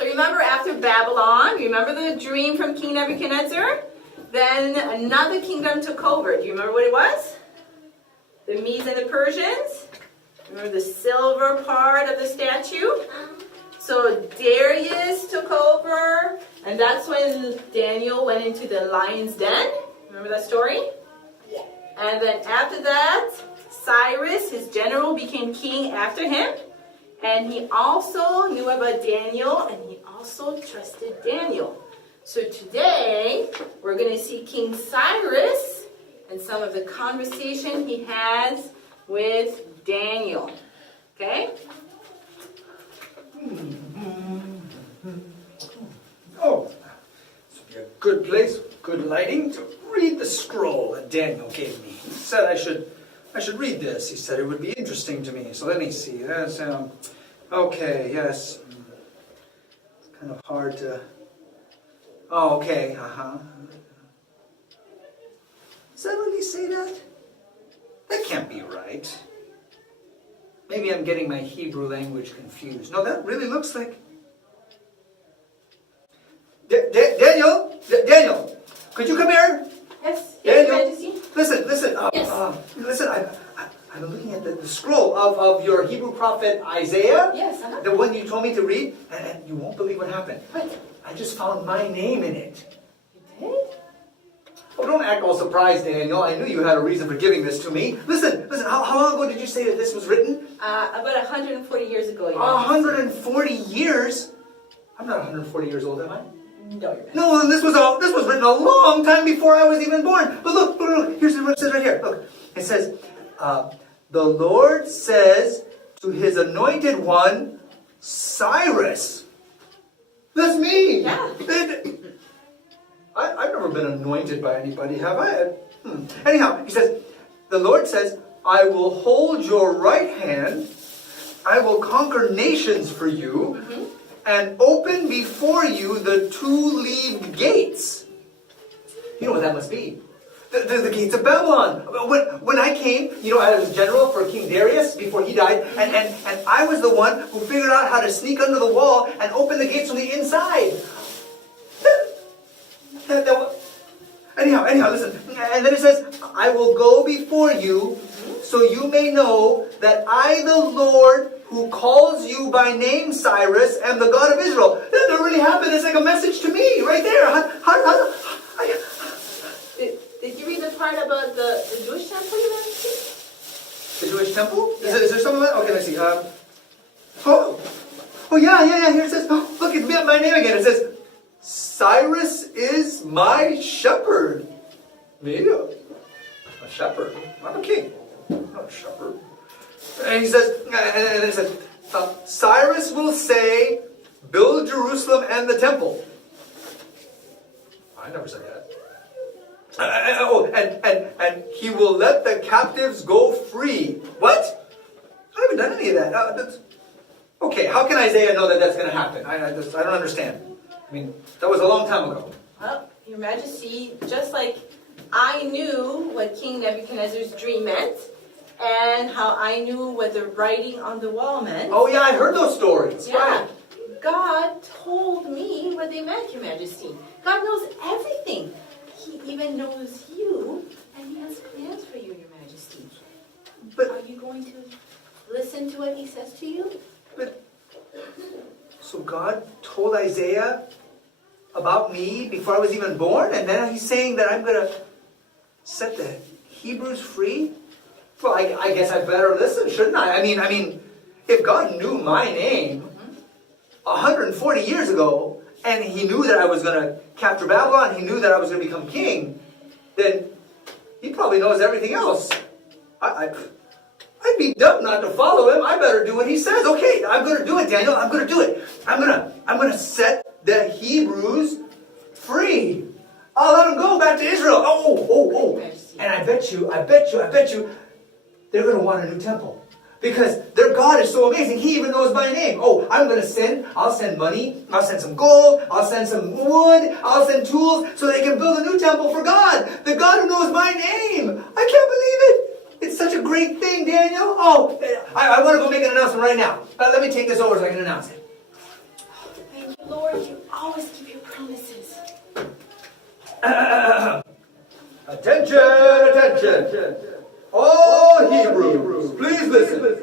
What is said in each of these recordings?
So remember after Babylon, remember the dream from King Nebuchadnezzar? Then another kingdom took over. Do you remember what it was? The Medes and the Persians. Remember the silver part of the statue? So Darius took over, and that's when Daniel went into the lion's den. Remember that story? Yeah. And then after that, Cyrus, his general, became king after him. And he also knew about Daniel, and he also trusted Daniel. So today, we're going to see King Cyrus and some of the conversation he has with Daniel. Okay? Oh, this would be a good place, good lighting to read the scroll that Daniel gave me. He said I should read this. He said it would be interesting to me. So let me see. That's, okay, yes. It's kind of hard to... Oh, okay, Does that really say that? That can't be right. Maybe I'm getting my Hebrew language confused. No, that really looks like... Daniel, could you come here? Yes, Daniel, Your Majesty. listen. Yes. Listen. I've been looking at the scroll of your Hebrew prophet Isaiah. Yes, The one you told me to read, and you won't believe what happened. What? I just found my name in it. You did? Oh, don't act all surprised, Daniel. I knew you had a reason for giving this to me. Listen. How long ago did you say that this was written? About 140 years ago. Your Majesty. 140 years? I'm not 140 years old, am I? No, Your Majesty. No, this was written a long time before I was even born. But look, here's what it says right here. Look, it says, the Lord says to his anointed one, Cyrus. That's me. Yeah. I've never been anointed by anybody, have I? Anyhow, he says, the Lord says, I will hold your right hand, I will conquer nations for you, and open before you the two-leaved gates. You know what that must be? The gates of Babylon. When I came, I was general for King Darius before he died, and I was the one who figured out how to sneak under the wall and open the gates from the inside. Anyhow, listen. And then it says, I will go before you, so you may know that I, the Lord, who calls you by name, Cyrus, am the God of Israel. That really happened. It's like a message to me right there. Did you read the part about the Jewish temple, Your Majesty? The Jewish temple? Yeah. Is there some of that? Okay, let's see. Oh, yeah. Here it says, look, it's my name again. It says, Cyrus is my shepherd. Me? A shepherd? I'm a king. I'm not a shepherd. And he says, and it says, Cyrus will say, build Jerusalem and the temple. I never said that. And he will let the captives go free. What? I haven't done any of that. Okay, how can Isaiah know that that's going to happen? I don't understand. I mean, that was a long time ago. Well, Your Majesty, just like I knew what King Nebuchadnezzar's dream meant, and how I knew what the writing on the wall meant. Oh yeah, I heard those stories. Yeah. Right. God told me what they meant, Your Majesty. God knows everything. He even knows you, and he has plans for you, Your Majesty. But Are you going to listen to what he says to you? So God told Isaiah about me before I was even born, and then he's saying that I'm going to set the Hebrews free? Well, I guess I better listen, shouldn't I? I mean, if God knew my name 140 years ago, and he knew that I was going to capture Babylon, he knew that I was going to become king, then he probably knows everything else. I'd be dumb not to follow him. I better do what he says. Okay, I'm going to do it, Daniel. I'm going to do it. I'm going to set the Hebrews free. I'll let them go back to Israel. Oh. And I bet you, they're going to want a new temple. Because their God is so amazing. He even knows my name. Oh, I'll send money. I'll send some gold. I'll send some wood. I'll send tools so they can build a new temple for God. The God who knows my name. I can't believe it. It's such a great thing, Daniel. Oh, I want to go make an announcement right now. Let me take this over so I can announce it. Thank you, always keep your promises. Attention, attention! All Hebrews, please listen.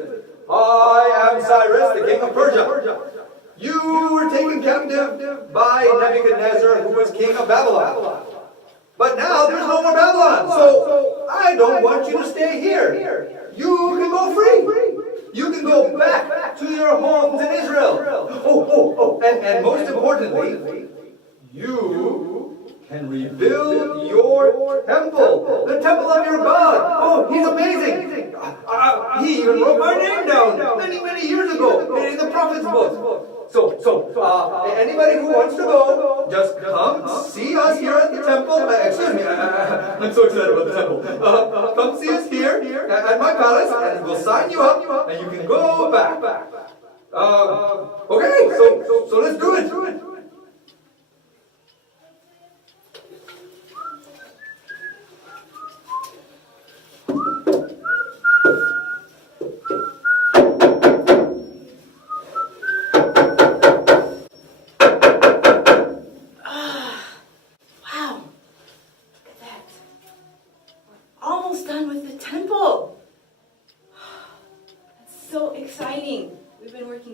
I am Cyrus, the king of Persia. You were taken captive by Nebuchadnezzar, who was king of Babylon. But now there's no more Babylon, so I don't want you to stay here. You can go free. You can go back to your homes in Israel. And most importantly, you can rebuild your temple, the temple of your God. Oh, he's amazing. He even wrote my name down many years ago in the prophet's book. So, anybody who wants to go, just come see us here at the temple. Excuse me, I'm so excited about the temple. Come see us here at my palace, and we'll sign you up, and you can go back. Okay, so let's do it.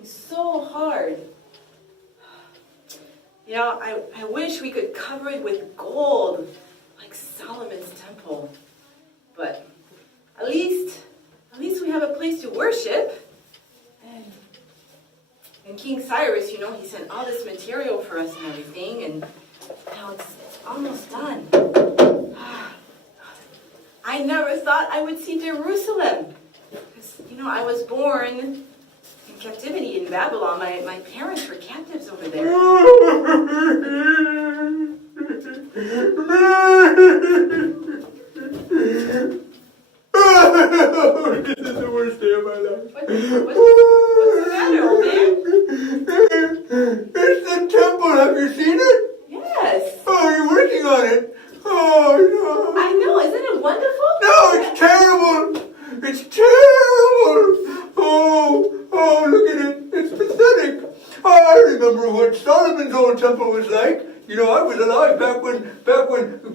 So hard. You know, I wish we could cover it with gold like Solomon's temple. But at least we have a place to worship. And King Cyrus, you know, he sent all this material for us and everything, and now it's almost done. I never thought I would see Jerusalem. Because, you know, I was born in captivity in Babylon. My parents were captives over there. This is the worst day of my life. What's the matter, old man? It's the temple. Have you seen it? Yes. Oh, you're working on it. Oh, no. I know. Isn't it wonderful? No, it's terrible. It's terrible. Oh, look at it. It's pathetic. I remember what Solomon's old temple was like. You know, I was alive back when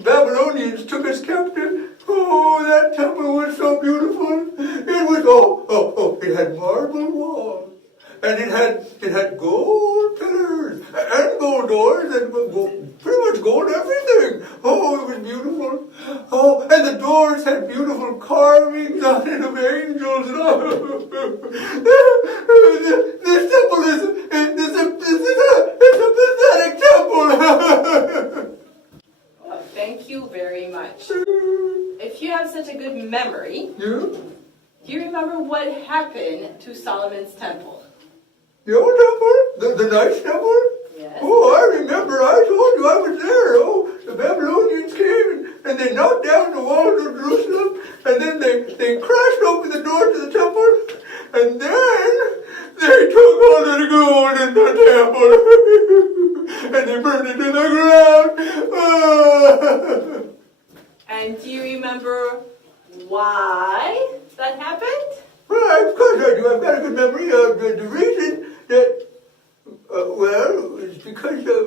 Babylonians took us captive. Oh, that temple was so beautiful. It was it had marble walls, and it had gold pillars and gold doors and pretty much gold everything. Oh, it was beautiful. Oh, and the doors had beautiful carvings on it of angels. This temple it's a pathetic temple. Well, thank you very much. If you have such a good memory, do you remember what happened to Solomon's temple? The old temple? The nice temple? Yes. Oh, I remember. I told you I was there. Oh, the Babylonians came and they knocked down the walls of Jerusalem, and then they crashed open the door to the temple, and then they took all the gold in the temple and they burned it to the ground. And do you remember why that happened? Well, of course I do. I've got a good memory of the reason that, it's because of...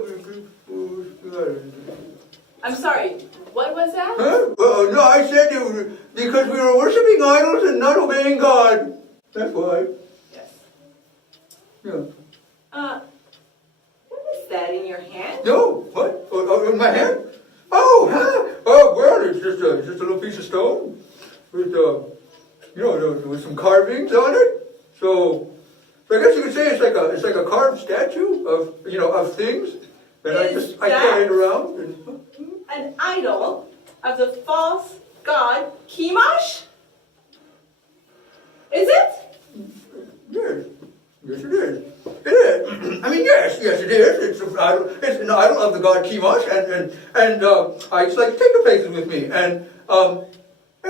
I'm sorry, what was that? Huh? Well, no, I said it was because we were worshiping idols and not obeying God. That's why. Yes. Yeah. What is that in your hand? No, what? In my hand? Oh, huh? Oh, well, it's just a little piece of stone with, with some carvings on it. So I guess you could say it's like a carved statue of things that I carried around. An idol of the false god Chemosh? Is it? Yes. Yes, it is. It is. I mean, yes, it is. It's an idol of the god Chemosh, and I just like to take the places with me and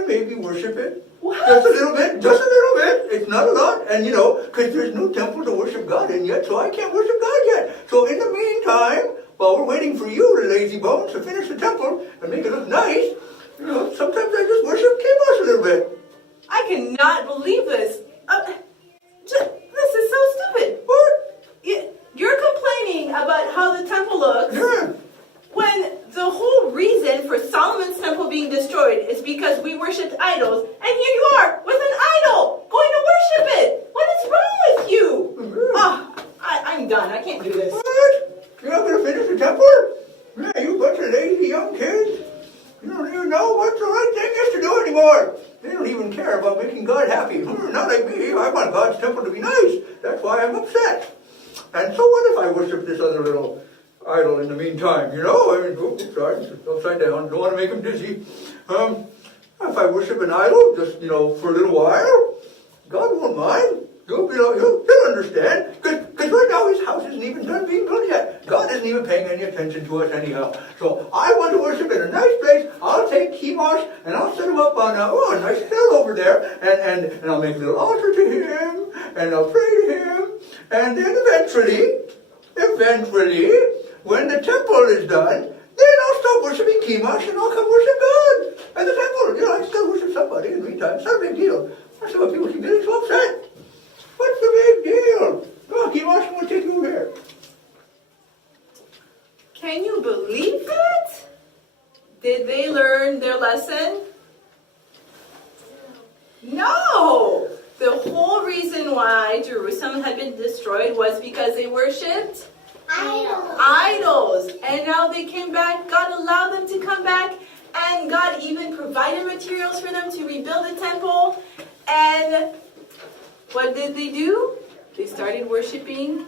maybe worship it. What? Just a little bit. It's not a lot, and because there's no temple to worship God in yet, so I can't worship God yet. So in the meantime, while we're waiting for you, lazy bones, to finish the temple and make it look nice, sometimes I just worship Chemosh a little bit. I cannot believe this. This is so stupid. What? You're complaining about how the temple looks, because we worshipped idols, and here you are with an idol, going to worship it. What is wrong with you? Oh, I'm done. I can't do this. What? You're not going to finish the temple? Yeah, you bunch of lazy young kids. You don't even know what the right thing is to do anymore. They don't even care about making God happy. Not like me. I want God's temple to be nice. That's why I'm upset. And so what if I worship this other little idol in the meantime? You know, I mean, oops, sorry, it's upside down. Don't want to make him dizzy. If I worship an idol, just, for a little while, God won't mind. He'll understand. Because right now his house isn't even done being built yet. God isn't even paying any attention to us anyhow. So I want to worship in a nice place. I'll take Chemosh and I'll set him up on a nice hill over there. And I'll make a little altar to him. And I'll pray to him. And then eventually, when the temple is done, then I'll stop worshiping Chemosh and I'll come worship God. And the temple, I still worship somebody in the meantime. It's not a big deal. That's why people keep getting so upset. What's the big deal? Come on, Chemosh, I'm going to take you over here. Can you believe that? Did they learn their lesson? No! The whole reason why Jerusalem had been destroyed was because they worshipped idols. And now they came back. God allowed them to come back. And God even provided materials for them to rebuild the temple. And what did they do? They started worshiping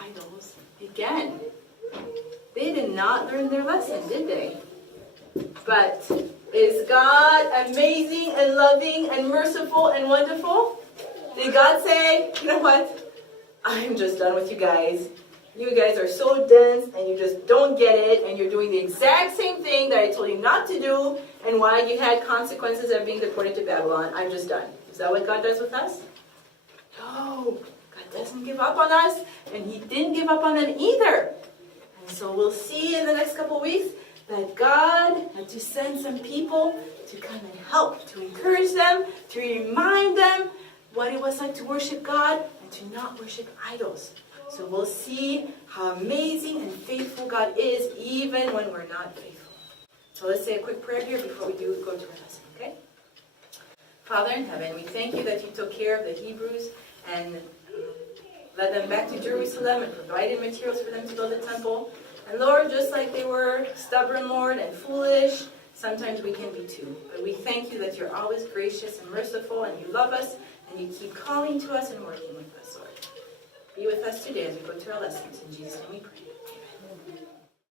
idols again. They did not learn their lesson, did they? But is God amazing and loving and merciful and wonderful? Did God say, you know what? I'm just done with you guys. You guys are so dense and you just don't get it and you're doing the exact same thing that I told you not to do and why you had consequences of being deported to Babylon. I'm just done. Is that what God does with us? No. God doesn't give up on us and He didn't give up on them either. And so we'll see in the next couple of weeks that God had to send some people to come and help, to encourage them, to remind them what it was like to worship God and to not worship idols. So we'll see how amazing and faithful God is even when we're not faithful. So let's say a quick prayer here before we go to our lesson, okay? Father in heaven, we thank you that you took care of the Hebrews and led them back to Jerusalem and provided materials for them to build the temple. And Lord, just like they were stubborn, Lord, and foolish, sometimes we can be too. But we thank you that you're always gracious and merciful and you love us and you keep calling to us and working with us, Lord. Be with us today as we go to our lessons. In Jesus' name we pray.